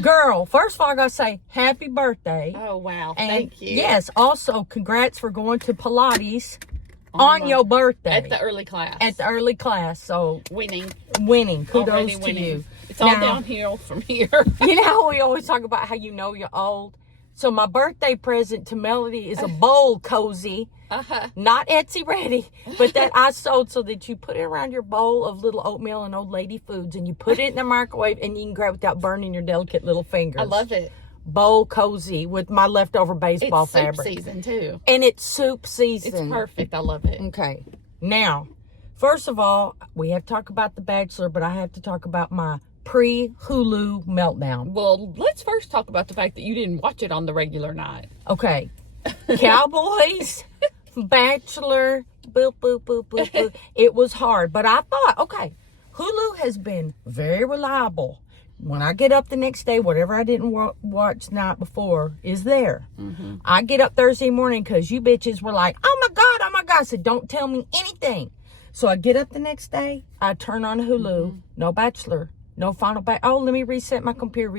Girl, first of all, I got to say, happy birthday. Oh, wow. And thank you. yes, also, congrats for going to Pilates on your birthday. At the early class. So, Winning. Kudos Already to winning. you. It's all downhill from here. You know how we always talk about how you know you're old? So my birthday present to Melody is a bowl cozy. Not Etsy ready, but that I sold so that you put it around your bowl of little oatmeal and old lady foods, and you put it in the microwave, and you can grab it without burning your delicate little fingers. I love it. Bowl cozy with my leftover baseball fabric. It's soup season, too. And it's soup season. It's perfect. I love it. Okay. Now, first of all, we have to talk about The Bachelor, but I have to talk about my pre-Hulu meltdown. Well, let's first talk about the fact that you didn't watch it on the regular night. Okay. Cowboys, Bachelor, boop, boop, boop, boop, boop. It was hard, but I thought, okay, Hulu has been very reliable. When I get up the next day, whatever I didn't watch the night before is there. Mm-hmm. I get up Thursday morning because you bitches were like, oh my God. I said, don't tell me anything. So I get up the next day, I turn on Hulu, no Bachelor, no final oh, let me reset my computer,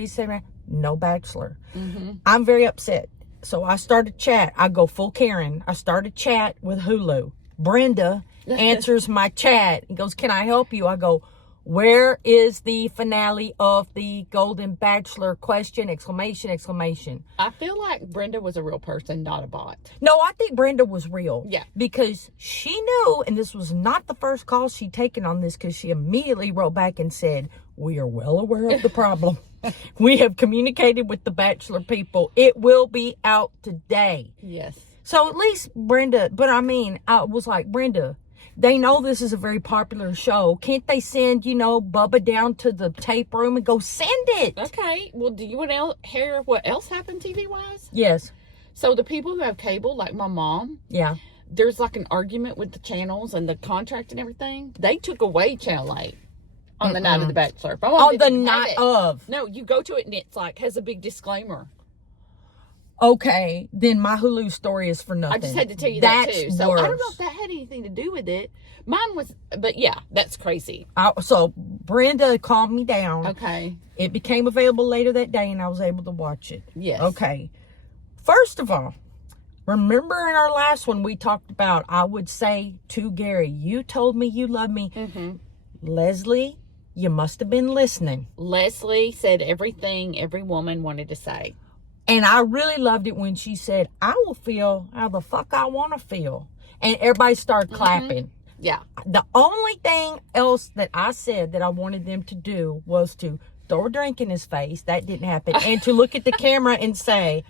no Bachelor. Mm-hmm. I'm very upset. So I started chat. I go full Karen. I started chat with Hulu. Brenda answers my chat. He goes, can I help you? I go, where is the finale of the Golden Bachelor? Question, exclamation. I feel like Brenda was a real person, not a bot. No, I think Brenda was real. Yeah. Because she knew, and this was not the first call she'd taken on this, because she immediately wrote back and said, we are well aware of the problem. We have communicated with the Bachelor people. It will be out today. Yes. So at least Brenda, but I mean, I was like, Brenda, they know this is a very popular show. Can't they send, Bubba down to the tape room and go send it? Okay. Well, do you want to hear what else happened TV-wise? Yes. So the people who have cable, like my mom. Yeah. There's like an argument with the channels and the contract and everything. They took away Channel 8 on the night of The Bachelor. On the night of? No, you go to it and it's like, has a big disclaimer. Okay, then my Hulu story is for nothing. I just had to tell you that too. So worse. I don't know if that had anything to do with it. Mine was, but yeah, that's crazy. So Brenda calmed me down. Okay. It became available later that day and I was able to watch it. Yes. Okay. First of all, remember in our last one we talked about, I would say to Gerry, you told me you love me. Mm-hmm. Leslie, you must have been listening. Leslie said everything every woman wanted to say. And I really loved it when she said, I will feel how the fuck I want to feel. And everybody started clapping. Mm-hmm. Yeah. The only thing else that I said that I wanted them to do was to throw a drink in his face. That didn't happen. And to look at the camera and say,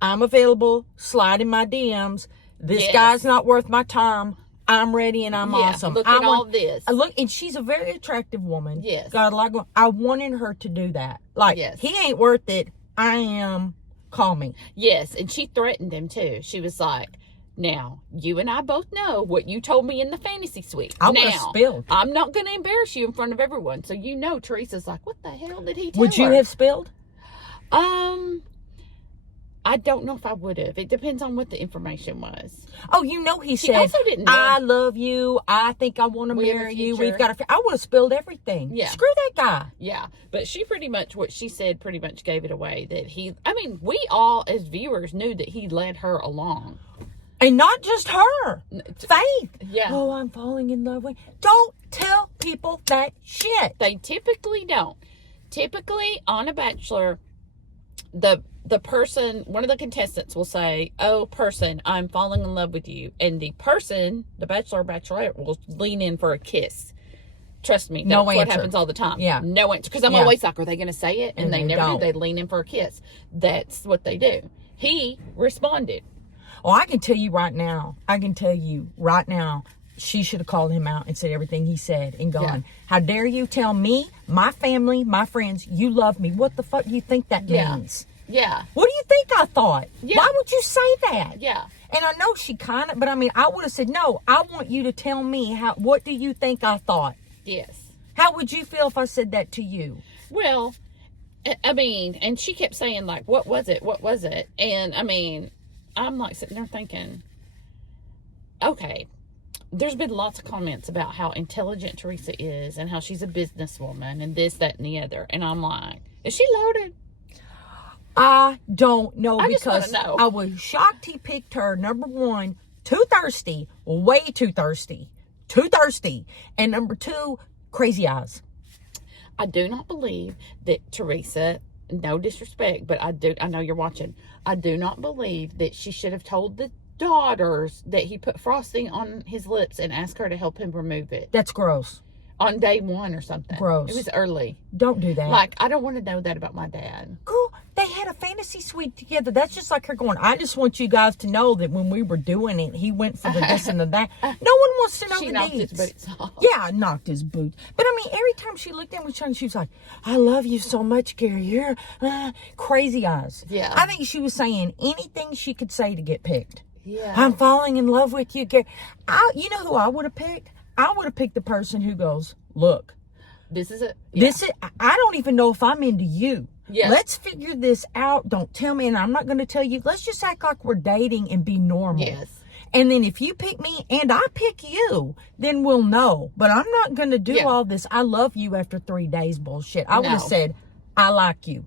I'm available, slide in my DMs. This guy's not worth my time. I'm ready and I'm awesome. Look at all this. And she's a very attractive woman. Yes. Got a lot going. I wanted her to do that. Like, he ain't worth it. I am. Call me. Yes, and she threatened him too. She was like, now, you and I both know what you told me in the fantasy suite. I would have spilled. I'm not going to embarrass you in front of everyone. So Teresa's like, what the hell did he tell Would you her? have spilled? I don't know if I would have. It depends on what the information was. Oh, he said, also didn't know. I love you. I think I want to marry you. We've got I would have spilled everything. Yeah. Screw that guy. Yeah. But what she said pretty much gave it away that we all as viewers knew that he led her along. And not just her. Faith. Yeah. Oh, I'm falling in love with. Don't tell people that shit. They typically don't. Typically on a Bachelor, the person, one of the contestants will say, oh, person, I'm falling in love with you. And the person, the Bachelor or Bachelorette, will lean in for a kiss. Trust me, that's what happens all the time. Yeah. No answer. Because I'm always like, are they going to say it? And they never don't. do. They lean in for a kiss. That's what they do. He responded. Oh, I can tell you right now, she should have called him out and said everything he said and gone, Yeah. How dare you tell me, my family, my friends, you love me. What the fuck do you think that means? Yeah. What do you think I thought? Yeah. Why would you say that? Yeah. And I know she kind of, but I would have said, no, I want you to tell me, what do you think I thought? Yes. How would you feel if I said that to you? Well, and she kept saying, like, what was it? What was it? And, I'm like sitting there thinking, okay, there's been lots of comments about how intelligent Theresa is and how she's a businesswoman and this, that, and the other. And I'm like, is she loaded? I don't know, I just because wanna know. I was shocked he picked her. Number one, too thirsty, way too thirsty, and number two, crazy eyes. I do not believe that Theresa, no disrespect, but I know you're watching. I do not believe that she should have told the daughters that he put frosting on his lips and asked her to help him remove it That's gross. on day one or something. Gross. It was early. Don't do that. Like, I don't want to know that about my dad. Girl, they had a fantasy suite together. That's just like her going, I just want you guys to know that when we were doing it, he went for the this and the that. No one wants to know She the knocked deeds. his boots off. Yeah, I knocked his boots. But I mean, every time she looked at him, she was like, I love you so much, Gerry. You're crazy eyes. Yeah. I think she was saying anything she could say to get picked. Yeah. I'm falling in love with you, Gerry. You know who I would have picked? I would have picked the person who goes, look, This is it. I don't even know if I'm into you. Yeah. Let's figure this out. Don't tell me, and I'm not going to tell you. Let's just act like we're dating and be normal. Yes. And then if you pick me and I pick you, then we'll know. But I'm not going to do all this I love you after 3 days bullshit. I would have said, I like you.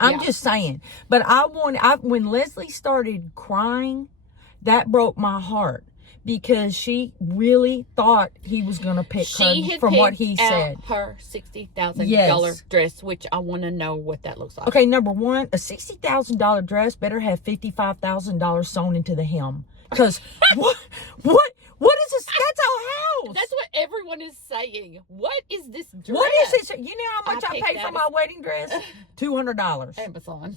I'm just saying. But when Leslie started crying, that broke my heart. Because she really thought he was going to pick her from what he said. Her $60,000 dress, which I want to know what that looks like. Okay, number one, a $60,000 dress better have $55,000 sewn into the hem. Because what is this? That's our house. That's what everyone is saying. What is this dress? What is this? You know how much I paid for my wedding dress? $200. Amazon.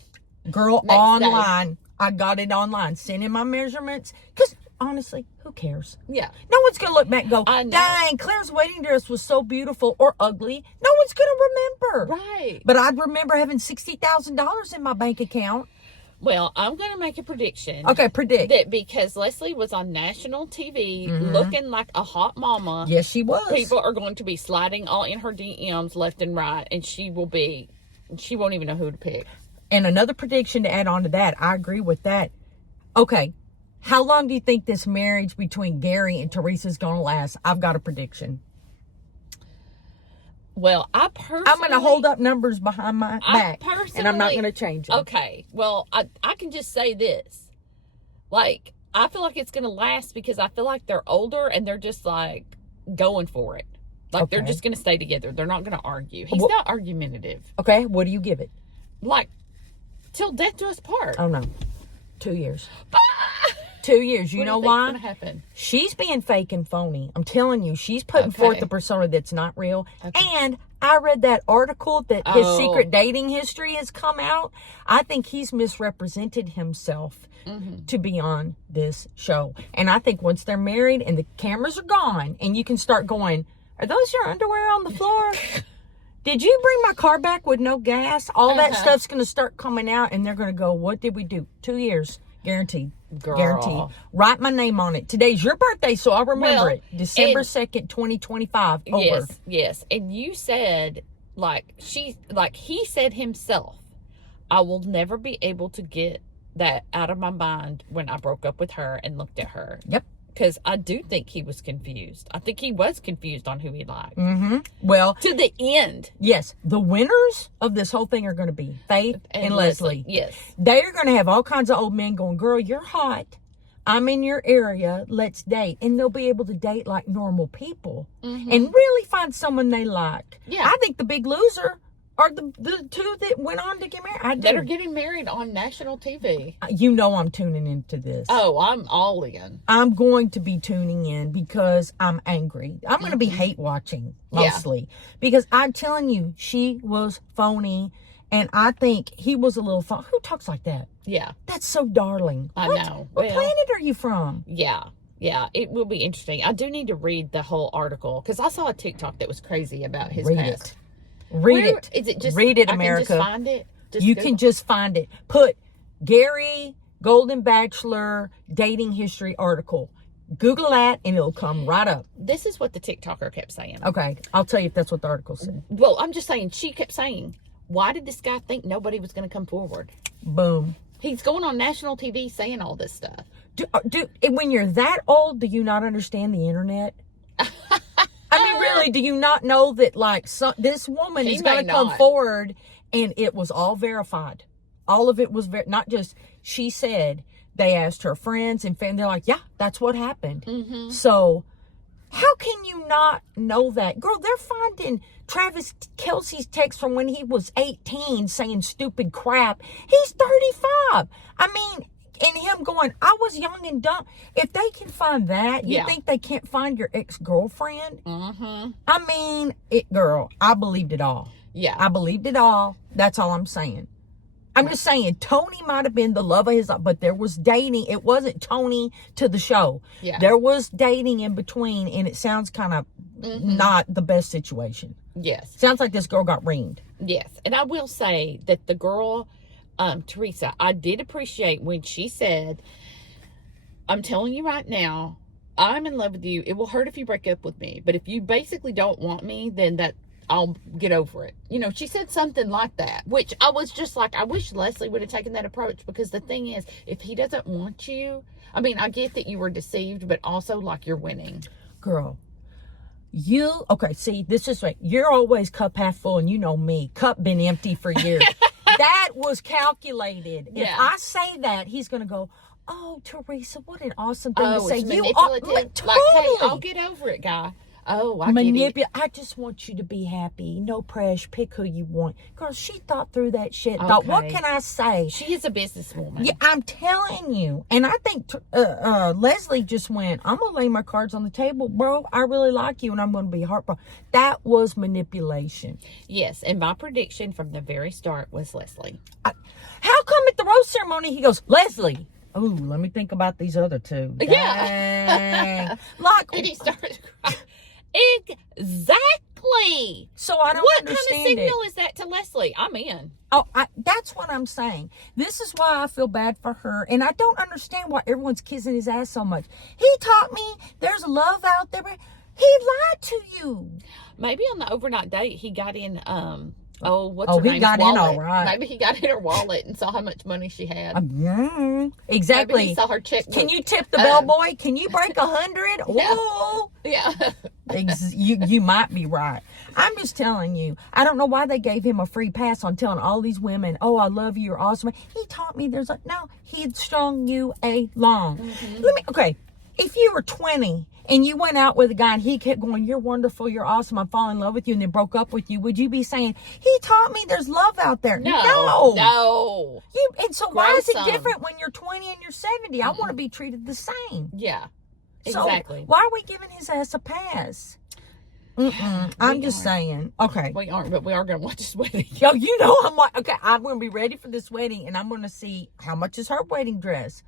Girl, Next online. Day. I got it online. Send in my measurements. Because honestly, who cares? Yeah. No one's going to look back and go, dang, Claire's wedding dress was so beautiful or ugly. No one's going to remember. Right. But I'd remember having $60,000 in my bank account. Well, I'm going to make a prediction. Okay, predict. That because Leslie was on national TV looking like a hot mama. Yes, she was. People are going to be sliding all in her DMs left and right, and she won't even know who to pick. And another prediction to add on to that, I agree with that. Okay, how long do you think this marriage between Gerry and Theresa is going to last? I've got a prediction. Well, I'm going to hold up numbers behind my back, and I'm not going to change them. Okay, well, I can just say this. Like, I feel like it's going to last because I feel like they're older and they're just, like, going for it. Like, they're just going to stay together. They're not going to argue. He's not argumentative. Okay, what do you give it? Like, till death do us part. Oh, no. 2 years. 2 years. You know why? What's going to happen? She's being fake and phony. I'm telling you, she's putting forth the persona that's not real. Okay. And I read that article that his secret dating history has come out. I think he's misrepresented himself to be on this show. And I think once they're married and the cameras are gone and you can start going, are those your underwear on the floor? Did you bring my car back with no gas? All that stuff's going to start coming out and they're going to go, what did we do? 2 years. Guaranteed. Girl. Guaranteed. Write my name on it. Today's your birthday, so I'll remember it. December 2nd, 2025. Over. Yes. And you said, he said himself, I will never be able to get that out of my mind when I broke up with her and looked at her. Yep. Because I do think he was confused. I think he was confused on who he liked. Well, to the end. Yes. The winners of this whole thing are going to be Faith and Leslie. Yes. They're going to have all kinds of old men going, girl, you're hot. I'm in your area. Let's date. And they'll be able to date like normal people and really find someone they like. Yeah. I think the big loser are the two that went on to get married. That are getting married on national TV. You know I'm tuning into this. Oh, I'm all in. I'm going to be tuning in because I'm angry. I'm going to be hate watching mostly. Because I'm telling you, she was phony. And I think he was a little phony. Who talks like that? Yeah. That's so darling. I know. What planet are you from? Yeah. Yeah, it will be interesting. I do need to read the whole article because I saw a TikTok that was crazy about his past. Read it. Is it just read it, America? I can just find it. You can just find it. Put Gerry Golden Bachelor dating history article. Google that and it'll come right up. This is what the TikToker kept saying. Okay, I'll tell you if that's what the article said. Well, I'm just saying. She kept saying, "Why did this guy think nobody was going to come forward?" Boom. He's going on national TV saying all this stuff. When you're that old, do you not understand the internet? I mean, really, do you not know that, this woman is going to come forward and it was all verified? all of it was very, not just, she said, they asked her friends and family. They're like, yeah, that's what happened. Mm-hmm. So how can you not know that? Girl, they're finding Travis Kelce's text from when he was 18 saying stupid crap. He's 35. I mean, and him going, I was young and dumb. If they can find that, you think they can't find your ex-girlfriend? Mm-hmm. I mean, girl, I believed it all. Yeah. I believed it all. That's all I'm saying. I'm just saying, Tony might have been the love of his life, but there was dating. It wasn't Tony to the show. Yeah. There was dating in between, and it sounds kind of not the best situation. Yes. Sounds like this girl got ringed. Yes. And I will say that the girl, Theresa, I did appreciate when she said, I'm telling you right now, I'm in love with you. It will hurt if you break up with me. But if you basically don't want me, then I'll get over it. You know, she said something like that, which I was just like, I wish Leslie would have taken that approach, because the thing is, if he doesn't want you, I mean, I get that you were deceived, but also like you're winning. Girl, okay, see, this is right. You're always cup half full, and you know me, cup been empty for years. That was calculated. Yeah. If I say that, he's going to go, oh, Theresa, what an awesome thing to say. It's You manipulative. totally. Like, hey, I'll get over it, guy. Oh, I get it. I just want you to be happy. No pressure. Pick who you want. Girl, she thought through that shit. Thought, what can I say? She is a businesswoman. Yeah, I'm telling you. And I think Leslie just went, I'm going to lay my cards on the table. Bro, I really like you, and I'm going to be heartbroken. That was manipulation. Yes, and my prediction from the very start was Leslie. How come at the rose ceremony he goes, Leslie? Oh, let me think about these other two. Yeah. Like, And he started crying. Exactly. So I don't what understand kind of signal is that to Leslie? I'm in. Oh, that's what I'm saying. This is why I feel bad for her. And I don't understand why everyone's kissing his ass so much. He taught me there's love out there. But he lied to you. Maybe on the overnight date, he got in, he got in all right. Maybe he got in her wallet and saw how much money she had. Yeah, exactly. Maybe he saw her checkbook. Can you tip the bellboy? Can you break 100? Yeah. Oh, yeah. you might be right. I'm just telling you. I don't know why they gave him a free pass on telling all these women, oh, I love you, you're awesome. He taught me no, he'd strung you along. Mm-hmm. Okay, if you were 20 and you went out with a guy and he kept going, you're wonderful, you're awesome, I'm falling in love with you, and then broke up with you, would you be saying, he taught me there's love out there? No. And so why is it different when you're 20 and you're 70? I want to be treated the same. Yeah, so exactly. Why are we giving his ass a pass? I'm just saying. Okay. We aren't, but we are going to watch this wedding. Yo, you know I'm like, okay, I'm going to be ready for this wedding, and I'm going to see how much is her wedding dress.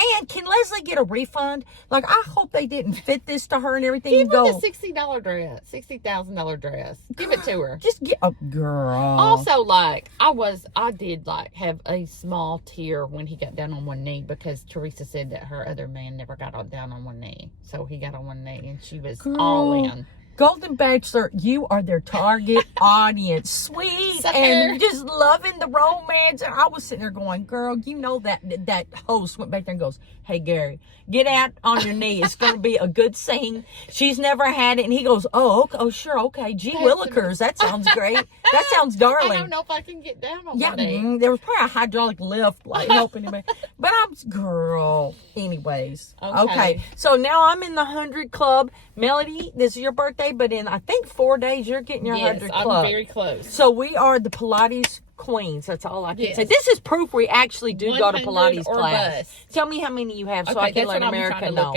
And can Leslie get a refund? Like, I hope they didn't fit this to her and everything. Give her the $60 dress, $60,000 dress. Give it to her. Just get a girl. Also, like, I did like have a small tear when he got down on one knee, because Theresa said that her other man never got down on one knee. So he got on one knee and she was all in. Golden Bachelor, you are their target audience. Sweet and just loving the romance. And I was sitting there going, girl, you know that host went back there and goes, hey, Gerry, get out on your knee. It's going to be a good scene. She's never had it. And he goes, oh, okay, oh sure, okay. Gee willikers, that sounds great. That sounds darling. I don't know if I can get down on my knee. There was probably a hydraulic lift like helping him. But girl, anyways. Okay. So now I'm in the 100 club. Melody, this is your birthday, but in I think 4 days you're getting your 100 club. I'm very close. So we are the Pilates queens. That's all I can say. This is proof we actually do go to Pilates class. Bus. Tell me how many you have so I can let America know.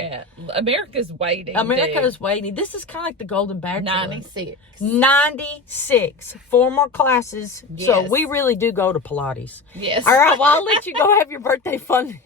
America's waiting. America's waiting. This is kind of like the Golden Bachelor. 96. 96. 4 more classes. Yes. So we really do go to Pilates. Yes. All right. Well, I'll let you go have your birthday fun.